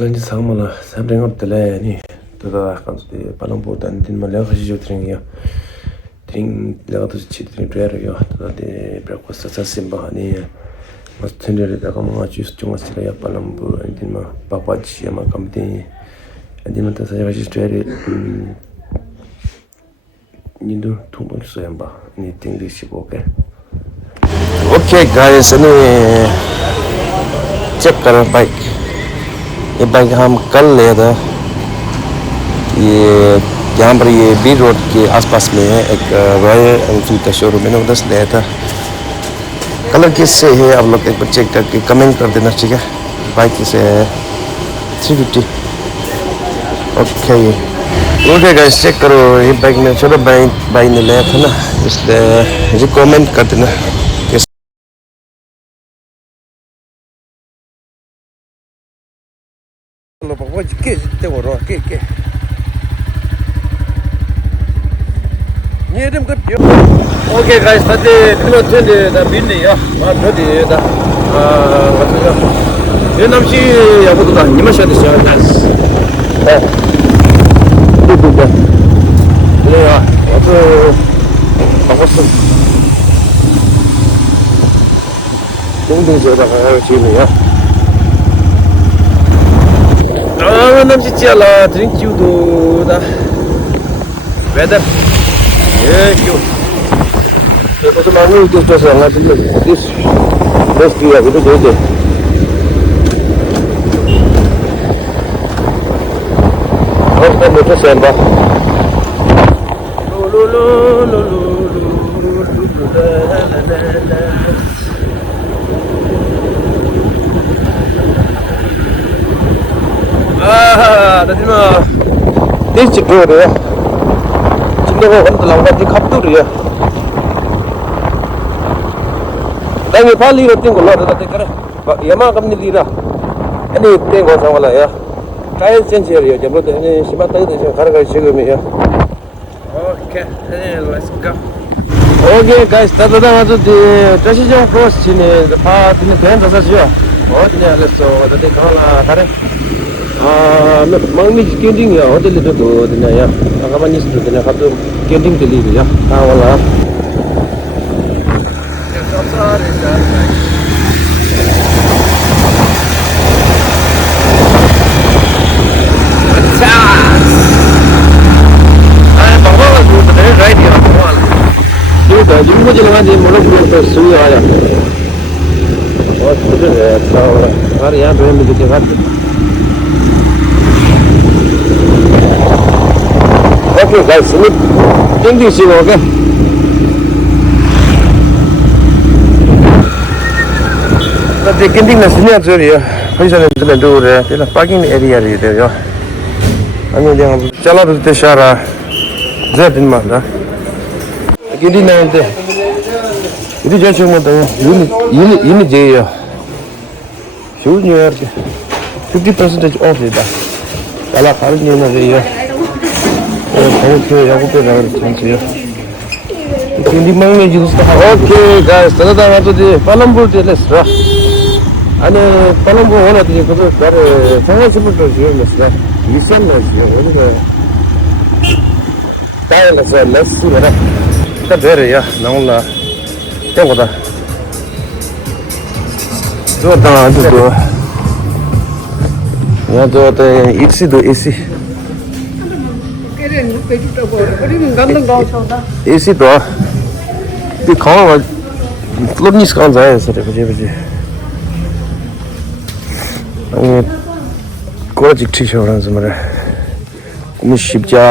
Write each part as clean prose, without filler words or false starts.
Lanji samala sabring up tele ni tada kan de palambo dan din malya khashi jo tring ya tring la to chi tring trer ya tada de breakfast sa simba ni mas tender da kam ma chus chung as ya palambo din ma papa chi ma kam de din ma ta sa khashi trer ni do tu mo so yamba ni ting de shi boke. Okay guys, ani check karo bike. ये bike हम कल लिया था। ये यहाँ पर ये B road के आसपास में है एक रॉयल एनफील्ड का शोरूम, मैंने उधर से लिया था। कलर किससे है आप लोग एक बार चेक करके कमेंट कर देना, ठीक है। बाइक किसे है 350। ओके गाइस, चेक करो ये बाइक में छोटा भाई ने लिया था ना, इसलिए रिकमेंड कर देना। Okay guys, tadi kita tadi dah bini ya, tadi dah macam ni namsi apa tu dah, ni macam ni sih guys. Itu dah, ni ya, itu bagus tu. Tunggu saja kalau sini ya. namsi ciala, drink you tu dah. Weather. Cute. Itu tu lagu itu tu sangat tu. This best dia itu je. Harus kan motor sembah. Tadi mah this cepat ya. Kita kan telah di kaptur ya. Dan ini pali rotin kalau ada tekar, yama kami lira. Ini tengok sama lah ya. Kain sensor ya, jemput ini siapa tahu tu cara kerja kami ya. Okay, let's go. Okay guys, tadi macam di Treasure Coast sini, ini keren rasa sih ya. Oh ini let's go, tadi kalau ada. Mang ni camping ya, hotel itu tu, ya. Agak manis tu, ya. Katu camping teli ya. Awalnya. Jadi मुझे लगा ये motor पे सुई आया और मुझे अच्छा हो रहा है और यहाँ पे मुझे देखा Okay guys, ini tinggi sih, oke. Tadi tinggi nasinya tu ya, bisa nanti dulu ya. Kita parking area itu ya. Anu yang jalan tu syara, jadi mana? Tinggi nanti. Itu jangan cuma tu ya. Ini je ya. Shoulder 50% off itu. Kalau harusnya nanti ya. Okay, aku pernah berjanji ya. Ini mana ni juga? Okay guys, tadi dah waktu di Palambu di Lesra. Ane Palambu mana tu juga tu sangat simpel tu Lesra. Isan Lesra, ini ke? Tahu Lesra, Lessi mana? Kita beri ya, namun lah. Tengok dah. Dua tangan tu tu. Ya tu tu isi tu isi. AC तो ये खाना मतलब नहीं scan जाए sir बजे ये कोई चिट्ठी छोड़ा ज़मरे कुछ शिपचा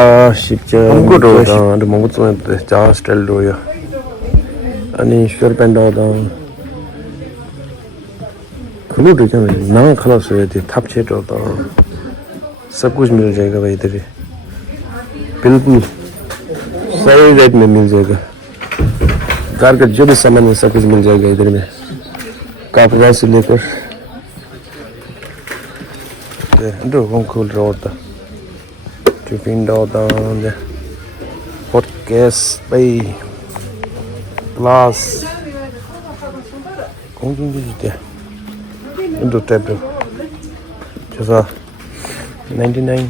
मंगो तो हाँ तो मंगो तो चार स्टाइल दो या अनी शर्ट पैंट होता खुली तो क्या मिले ना खलास हुए थे थप छेट होता सब कुछ मिल जाएगा भाई इधर बिल्कुल सही रेट में मिल जाएगा। कार का जो भी सामान है सब कुछ मिल जाएगा इधर में, कपड़ा से लेकर दो हम खोल रहा होता टिफिन होता है हॉट गैस भाई ग्लास कौन सी चीज़ है दो टैब जैसा 99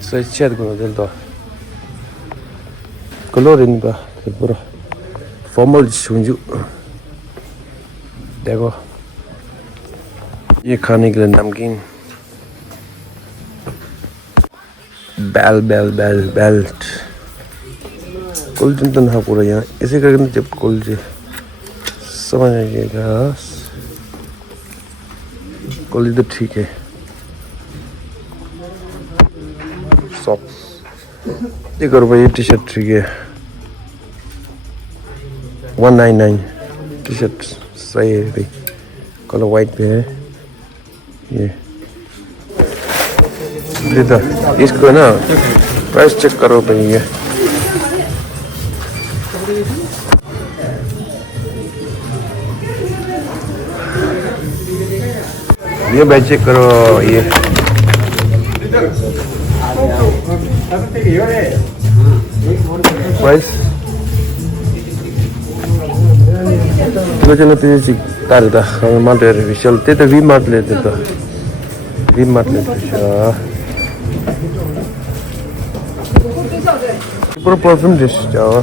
size chat ko del to color in ba pura formal shoes देखो ये खाने के लिए नमकीन बेल्ट कोल्ड ड्रिंक हाँ पूरा यहाँ इसी करके जब कोल्ड समझ आइएगा कोल्ड तो ठीक है सॉफ्ट देखो भाई टी शर्ट ठीक है 199 टी शर्ट सही है भाई कलर वाइट पे है ये इसको ना प्राइस चेक करो भाई ये भाई चेक करो ये प्राइस चलो तारदा मार्ट विशाल तो वी मार्ट लेते तो वी मार्ट लेते पूरा परफ्यूम डिश जाओ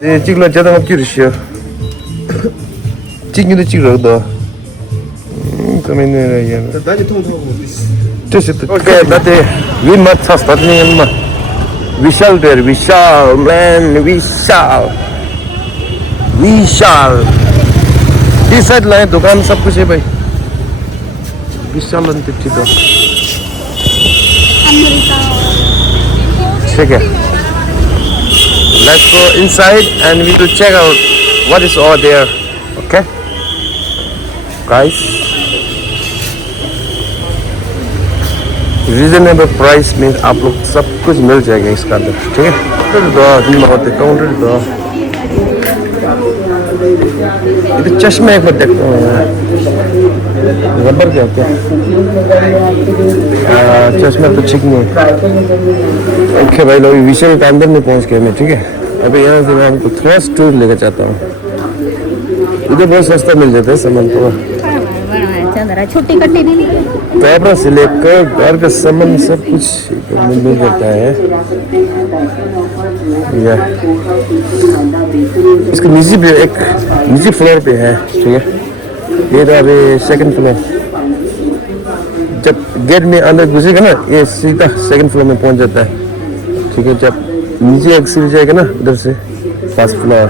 ये चिकला ज़्यादा मत क्यों रिश्या चिकनी तो चिक रख दो तो मैंने यार तो क्या दाते वी मार्ट सस्ता नहीं है ना विशाल देर विशाल मैन विशाल इस साइड लाए दुकान सब कुछ है भाई विशाल ठीक है ठीक है let's go inside and we will check out what is all there okay guys reasonable price में आप लोग सब कुछ मिल जाएगा इसका अंदर ठीक है काउंटर दो इधर चश्मे एक बार देखता हूँ रबर क्या क्या चश्मा तो ठीक नहीं है ओके भाई लोग विशाल के अंदर में पहुँच गए मैं ठीक है अभी यहाँ से मैं हमको थोड़ा टूर लेकर चाहता हूँ इधर बहुत सस्ता मिल जाता है सामान तो छोटी कट्टी नहीं कैमरा से लेकर घर का सामान सब कुछ मिल जाता है इसका निजी फ्लोर पे है ठीक है ये तो अभी सेकंड फ्लोर जब गेट में अंदर घुसेगा ना ये सीधा सेकंड फ्लोर में पहुंच जाता है ठीक है जब नीचे एक सीढ़ी जाएगा ना उधर से फर्स्ट फ्लोर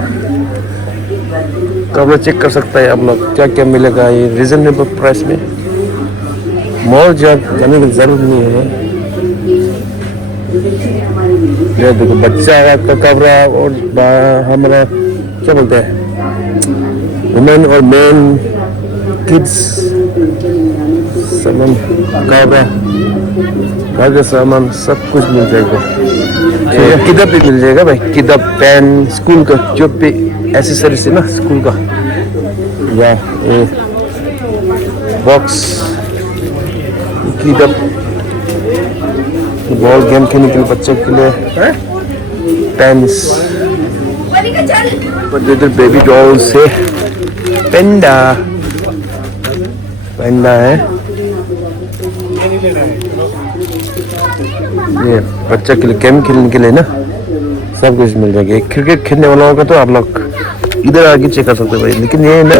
कब चेक कर सकता है आप लोग क्या क्या मिलेगा ये रीजनेबल प्राइस में मॉल जाने की जरूरत नहीं है ये देखो बच्चा का कपड़ा और हमारा क्या बोलते हैं वुमेन और मैन किड्स सामान कपड़ा घर का सामान सब कुछ मिल जाएगा किताब भी मिल जाएगा भाई किताब पेन स्कूल का जो भी एसेसरीज है ना स्कूल का या बॉक्स किताब बॉल गेम खेलने के लिए बच्चों के लिए पेन्स इधर बेबी डॉल्स है पेंडा है ये बच्चा के लिए गेम खेलने के लिए ना सब कुछ मिल जाएगा क्रिकेट खेलने वाला होगा तो आप लोग इधर आके चेक कर सकते हैं भाई लेकिन ये ना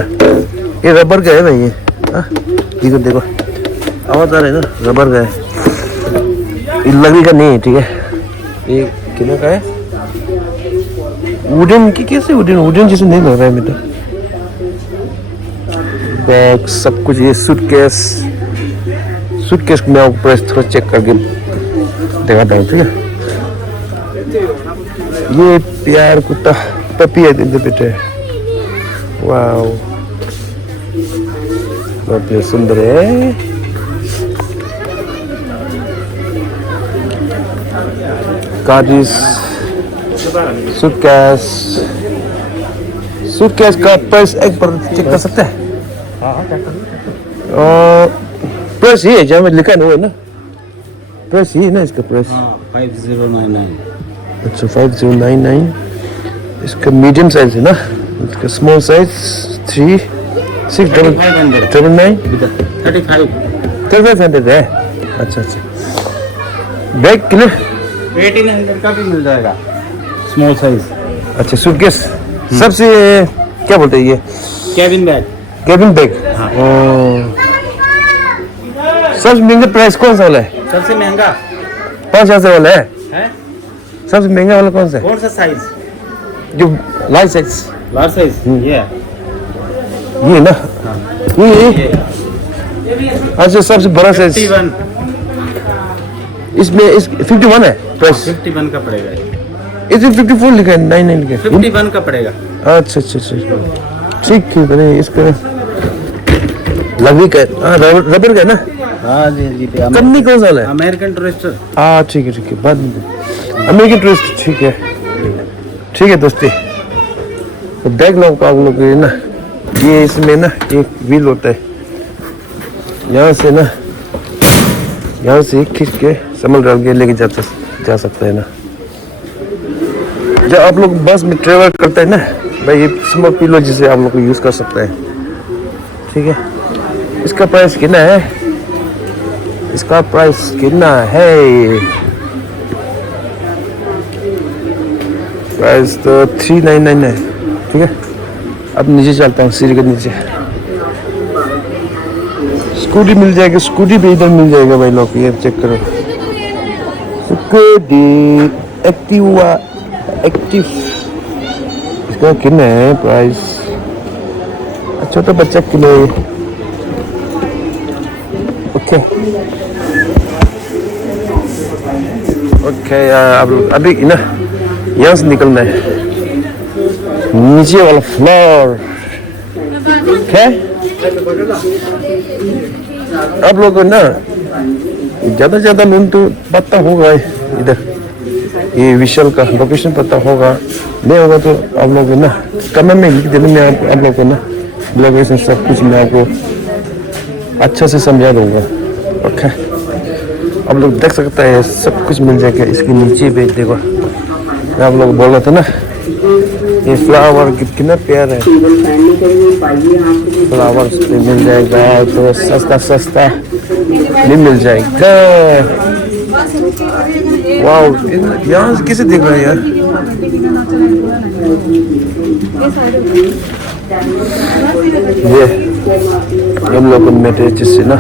ये रबर का है भाई ये देखो देखो आवाज आ रहा है ना रबर का है ये लकड़ी का नहीं है ठीक है ये कितना का है वुडन की कैसे वुडन जैसे नहीं लग रहा है मेरा बैग सब कुछ ये सूटकेस में आपको प्राइस थोड़ा चेक करके दिखाता हूँ ठीक है ये प्यार कुत्ता पपी है इधर बेटे वाओ बहुत ही सुंदर है काजिस सूटकेस का प्राइस एक बार चेक कर सकते हैं प्राइस ही है जहाँ में लिखा है ना प्राइस ही है ना इसका प्राइस 5099 अच्छा 5099 इसका मीडियम साइज है ना इसका स्मॉल साइज 3 699 3500 है। अच्छा अच्छा, बैग के लिए 1800 का भी मिल जाएगा, स्मॉल साइज। अच्छा, सूटकेस सबसे क्या बोलते हैं ये, कैबिन बैग। Cabin bag. सबसे महंगा प्राइस कौन सा वाला है? सबसे महंगा 5000 वाला है। है सबसे महंगा वाला कौन सा है? कौन सा साइज? जो लार्ज साइज, लार्ज साइज ये है। ये ना, ये अच्छा सबसे बड़ा साइज 51 इसमें इस 51 है प्राइस। 51 का पड़ेगा ये। इसे 54 लिखा है, 99 लिखा है। 51 का पड़ेगा। अच्छा अच्छा अच्छा, ठीक ठीक है। इसका लकड़ी का है, रबर का है ना? हाँ जी जी, कंपनी कौन सा है? American Tourister. हाँ ठीक है बाद में अमेरिकन टूरिस्ट। ठीक है दोस्ती। तो बैग लोग का आप लोग ये ना, ये इसमें ना एक व्हील होता है, यहाँ से ना, यहाँ से खींच के संभल डाल के लेके जा सकते हैं ना। जब आप लोग बस में ट्रेवल करते हैं ना भाई, ये स्मॉल पिलो जिसे आप लोग को यूज़ कर सकते हैं। ठीक है, इसका प्राइस कितना है? इसका प्राइस कितना है? प्राइस तो 399 है। ठीक है, अब नीचे चलता हूँ, सीढ़ी के नीचे। स्कूटी मिल जाएगी, स्कूटी भी इधर मिल जाएगा भाई लोग, ये चेक करो। स्कूटी एक्टिवा एक्टिव, इसका कितना है प्राइस? छोटा बच्चा के लिए। ओके अब अभी ना यहाँ से निकलना है, नीचे वाला फ्लोर। ओके, आप लोग ना ज़्यादा लोन तो पता होगा इधर, ये विशाल का लोकेशन पता होगा, नहीं होगा तो आप लोग ना कमेंट में लिख देने में आप लोग को ना लोकेशन सब कुछ मैं आपको अच्छा से समझा दूंगा। ओके, आप लोग देख सकते हैं सब कुछ मिल जाएगा इसके नीचे भी। देखो मैं आप लोग बोल रहे थे ना, ये फ्लावर कितना प्यारा है, फ्लावर पे मिल जाएगा तो सस्ता भी मिल जाएगा। वाओ, यहाँ से कैसे दिख रहा है यार? ये हम लोग को मेटे जिससे ना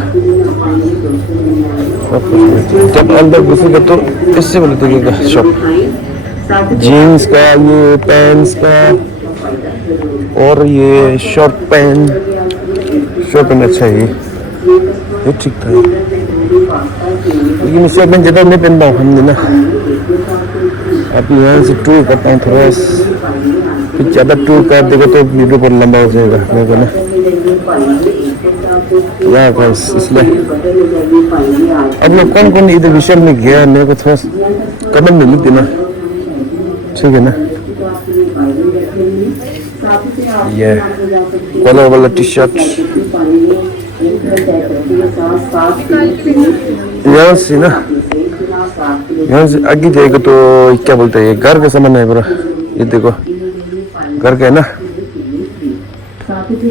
सब कुछ मिलता है। जब अंदर घुसेगा तो इससे बोले दिखेगा शॉप, जीन्स का, ये पैंट्स का, और ये शॉर्ट पैंट अच्छा है ये ठीक था। लेकिन शॉर्ट पैंट ज़्यादा नहीं पहनता हूँ हमने ना, अभी यहाँ से टूर करता हूँ थोड़ा, फिर ज़्यादा टूर कर देगा तो वीडियो पर लंबा हो जाएगा मेरे को ना, या बस इसलिए। अब लोग कौन इधर विशाल में गया मेरे को थोड़ा कमेंट में लिख देना, ठीक है ना? ये कॉलर वाला टी शर्ट यहाँ से ना, यहाँ से आगे जाएगा तो क्या बोलते हैं, घर का सामान है पूरा। ये देखो घर का है ना,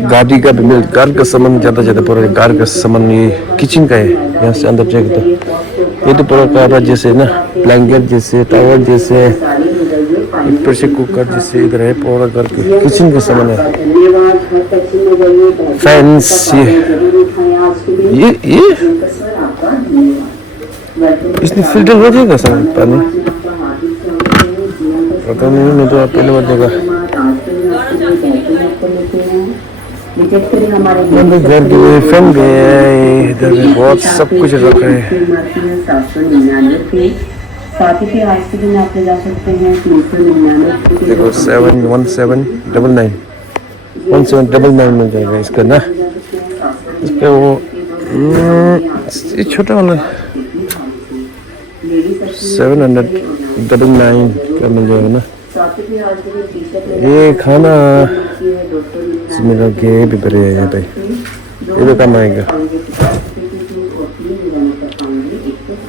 गाड़ी का भी मिल, घर का सामान ज़्यादा पूरा घर का सामान, ये किचन का है। यहाँ से अंदर जाएगा तो ये तो पूरा कार जैसे ना, ब्लैंकेट जैसे, टावल जैसे, प्रेशर कुकर जैसे इधर है पूरा घर के किचन का सामान है। फैंस, ये इसमें फिल्टर हो जाएगा सर पानी, पता नहीं तो आप पहले बार देखा। घर के फैन भी है, इधर बहुत सब कुछ रखा है। देखो 1799 मिल जाएगा इसका ना। इसका वो ये छोटा वाला 799 का मिल जाएगा ना। ये खाना इसमें लगे भी बढ़िया है भाई, ये भी कम आएगा।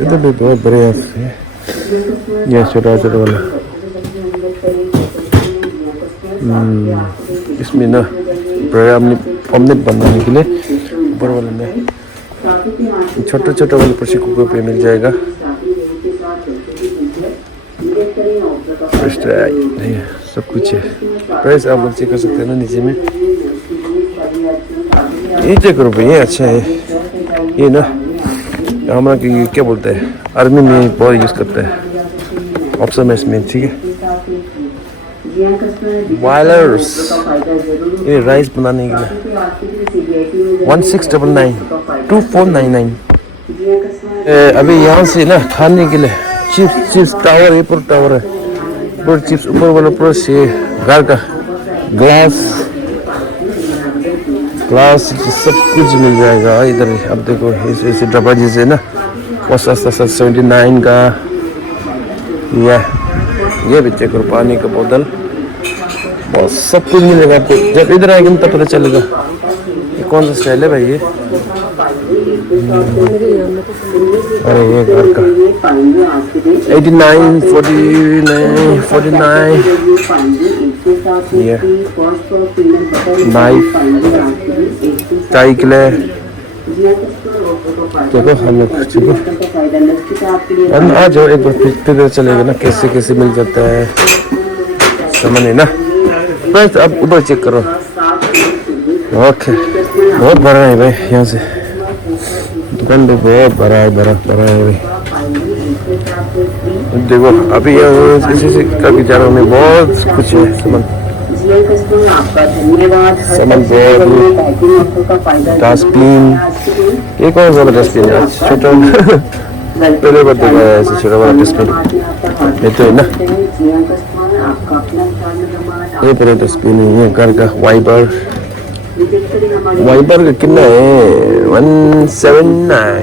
इधर भी बहुत बढ़िया है, ये छोटा वाला। इसमें ना अपनी ऑमलेट बनाने के लिए। ऊपर वाले में छोटा छोटा वाले प्रेशर कुकर पे मिल जाएगा। सब कुछ है। प्राइस आप लोग चेक कर सकते हैं ना नीचे में। ये चेक करो भाई, ये अच्छा है। ये ना हमारा की क्या बोलते हैं, आर्मी में बहुत यूज़ करते हैं ऑप्शन में इसमें, ठीक है। वायलर्स, ये राइस बनाने के लिए 1699 2499। अभी यहाँ से ना खाने के लिए चिप्स टावर, ये पूरा टावर है, पूरा चिप्स ऊपर वाला पूरा से घर का ग्लास सब कुछ मिल जाएगा इधर। अब देखो ऐसे डब्बा जैसे ना वो सस्ता 79 का। ये भी चेक करो, पानी का बोतल, बहुत सब कुछ मिलेगा आपको। जब इधर आएंगे तब पता चलेगा ये कौन सा स्टाइल है भाई। ये अरे ये घर का 89 49 ये नाइफ चाय के लिए देखो हम लोग, ठीक है। आ जाओ एक बार फिर चलेगा ना कैसे कैसे मिल जाता है सामान है ना। बस अब उधर चेक करो। ओके, बहुत बड़ा है भाई, यहाँ से दुकान भी बहुत बड़ा है भाई। देखो अभी यहाँ इसी करके जा रहा हूँ मैं, बहुत कुछ है सामान डस्टबिन। ये कौन सा डस्टबिन है, छोटा पहले बार देखा है ऐसे छोटा बड़ा डस्टबिन। ये तो है ना, ये पूरा डस्टबिन है। ये घर का वाइपर का कितना है 179।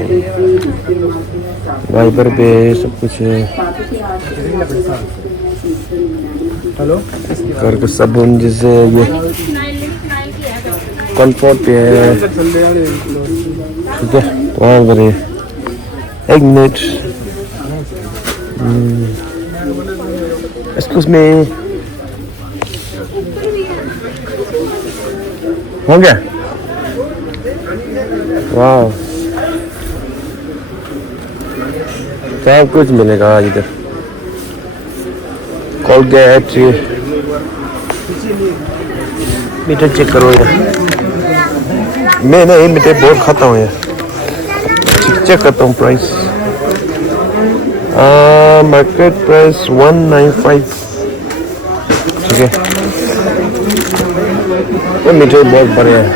वाइपर पे सब कुछ है। घर का साबुन जैसे ये कंफर्ट पे है, ठीक है। और बड़े एक मिनट, एक्सक्यूज मी, हो गया? वाह, सब कुछ मिलेगा इधर। कोलगेट, मीटर चेक करो यार। मैं ना ये मीटर बहुत खाता हूँ यार, चेक करता हूँ प्राइस। मार्केट प्राइस 195, ठीक है। ये मीटर बहुत बड़े हैं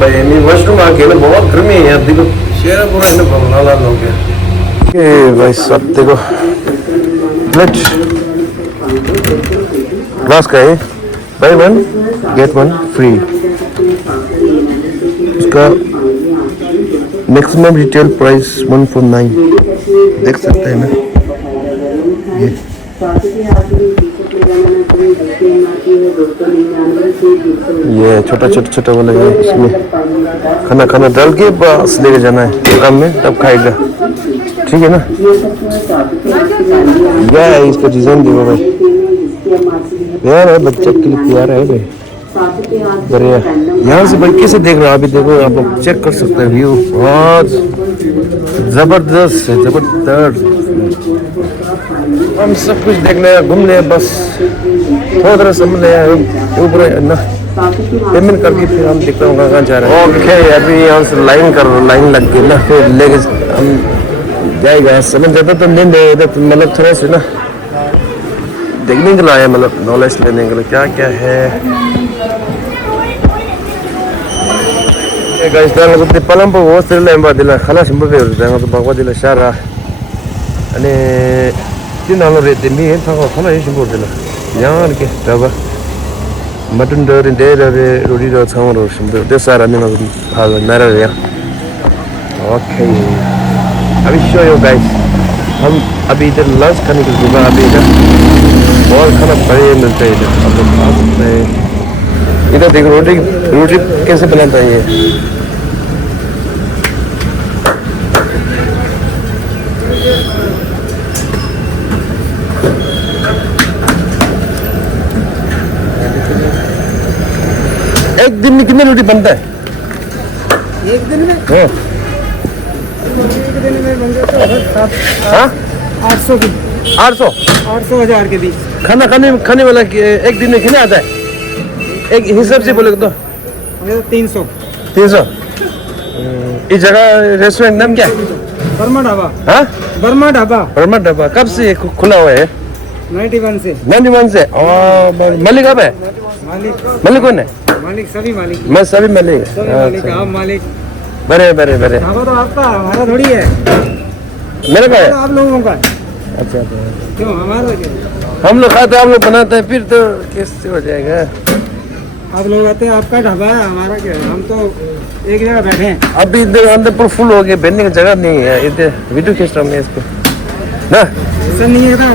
भाई। मैं वॉशरूम आके ना बहुत गर्मी है यार, देखो चेहरा पूरा है ना लाल लाल हो गया। भाई सब देखो प्लेट ग्लास का है, बाय 1 गेट 1 फ्री। इसका मैक्सिमम रिटेल प्राइस 149, देख सकते हैं ना। ये छोटा वाला है, इसमें खाना डाल के बस लेके जाना है दुकान में, तब खाएगा, ठीक है ना। यह है इसका डिजाइन, देखो भाई प्यार है, बच्चे के लिए प्यार है भाई, बढ़िया। यहाँ से भाई कैसे देख रहा है अभी, देखो आप लोग चेक कर सकते हैं व्यू, बहुत जबरदस्त है, जबरदस्त। हम सब कुछ देख लिया, घूम लिया, बस थोड़ा थोड़ा समझ लिया ऊपर ना, पेमेंट करके फिर हम देखते हैं कहाँ जा रहे हैं। ओके, अभी यहाँ से लाइन लग गई ना, फिर लेके हम जाएगा। समझ जाता तो नहीं दे, तो मतलब थोड़ा सा ना देखने के लिए आया, मतलब नॉलेज लेने के लिए क्या क्या है। guys, dalam seperti palam po was terla emba dila khala simba be dalam to bagwa dila shara ane tin nalo re de mi tha ko khala simba dila yan ke daba mutton de roti ro chang ro simba de sara ne ma ha nara ya। Okay, I will show you guys, हम अभी इधर lunch करने के लिए अभी इधर बहुत खाना बढ़िया मिलता है इधर, आप लोग खा सकते हैं। इधर देखो रोटी कैसे बनाता है ये, एक एक दिन में कितने रोटी बनता है? एक दिन में हाँ बन जाता है हाँ 800 की 800 800 1000 के बीच। खाना खाने वाला एक दिन में कितना आता है? एक हिसाब से बोले तो हमें तो 300। 300। इस जगह रेस्टोरेंट नाम क्या है? बर्मा ढाबा। हाँ बर्मा ढाबा बर्मा ढाबा। कब से ये खुला हुआ है? 91 से। 91 से। मालिक कब है? मालिक कौन है? मालिक सभी मालिक मैं सभी मालिक सभी है। मालिक आप मालिक। बड़े बड़े बड़े ढाबा तो आपका, हमारा थोड़ी है। मेरे का है। तो आप लोगों का है। अच्छा क्यों हमारा क्या? हम लोग खाते हैं, आप लोग बनाते हैं, फिर तो कैसे हो जाएगा? आप लोग आते हैं, आपका ढाबा है, हमारा क्या है? हम तो एक जगह बैठे हैं। अभी इधर अंदर पूरा फुल हो गया, बैठने की जगह नहीं है। इधर वीडियो खींच रहा हूँ मैं इसको ना। ऐसा नहीं है ना।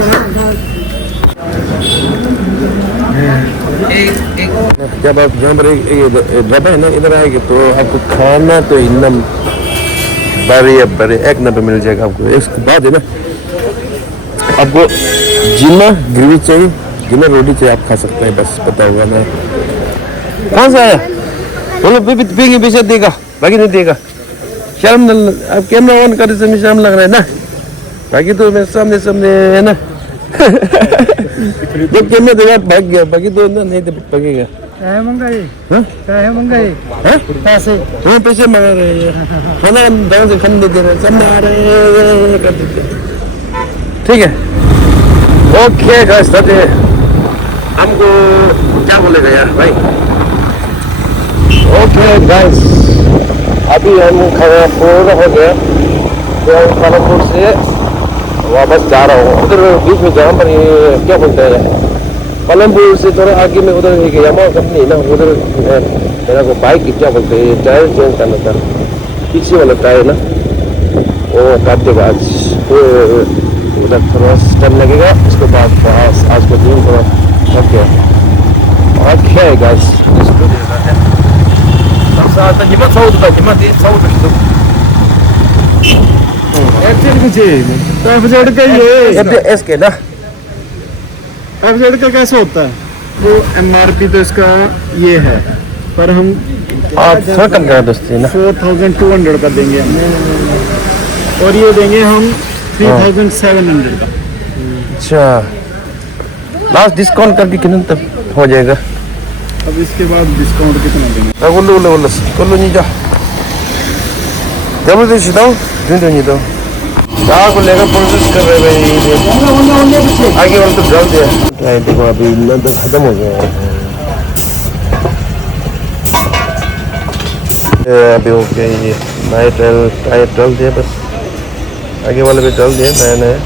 जब आप यहाँ पर एक ढाबा है ना, इधर आएंगे तो आपको खाना तो एकदम बड़े एक नंबर मिल जाएगा आपको। इसके बाद है ना आपको जिना ग्रेवी चाहिए, जिना रोटी चाहिए, आप खा सकते हैं। बस पता होगा ना कौन सा है। बोलो पीछे देगा, बाकी नहीं देगा। शर्म आप कैमरा ऑन कर से शर्म लग रहा है ना, बाकी तो मैं सामने है ना। जब कैमरा देगा भाग गया, बाकी तो ना नहीं भागेगा। है मंगाई, हाँ है मंगाई, हाँ पैसे हाँ पैसे मांग रहे हैं, खाना ढंग से खाने नहीं दे रहे, सामने आ रहे हैं कर देते। ठीक है ओके गाइस, हमको क्या बोलेगा यार भाई। ओके गाइस, अभी हम खाना पूरा हो गया तो हम पालमपुर से वापस जा रहा हूँ। उधर बीच में जहाँ पर ये क्या बोलते हैं, पालमपुर से थोड़ा आगे में उधर एक यामा कंपनी ना, उधर मेरा को बाइक क्या बोलते हैं, टायर चेंज करना था, पीछे वाला टायर ना, वो काट देगा आज। तो उधर थोड़ा टाइम लगेगा, उसके बाद आज का दिन थोड़ा okay guys. Gimana saud itu? FZ का ये FDS के ना FZ का कैसे होता है? वो MRP तो इसका ये है, पर हम थोड़ा कम करा दोस्ती ना। 4200 का देंगे हम, और ये देंगे हम 3700 का। अच्छा लास्ट डिस्काउंट करके कितना तक हो जाएगा? अब इसके बाद डिस्काउंट कितना देंगे? Kalau ni dah. Kamu tu sedang? Tunggu ni tu. dah aku लेकर प्रोसेस कर रहे भाई। आगे वाला तो जल्द है। ट्राई देखो अभी इतना तो खत्म हो गया है। अभी ओके ये नया टायर डाल दिया, बस आगे वाले भी डाल दिया नया नया।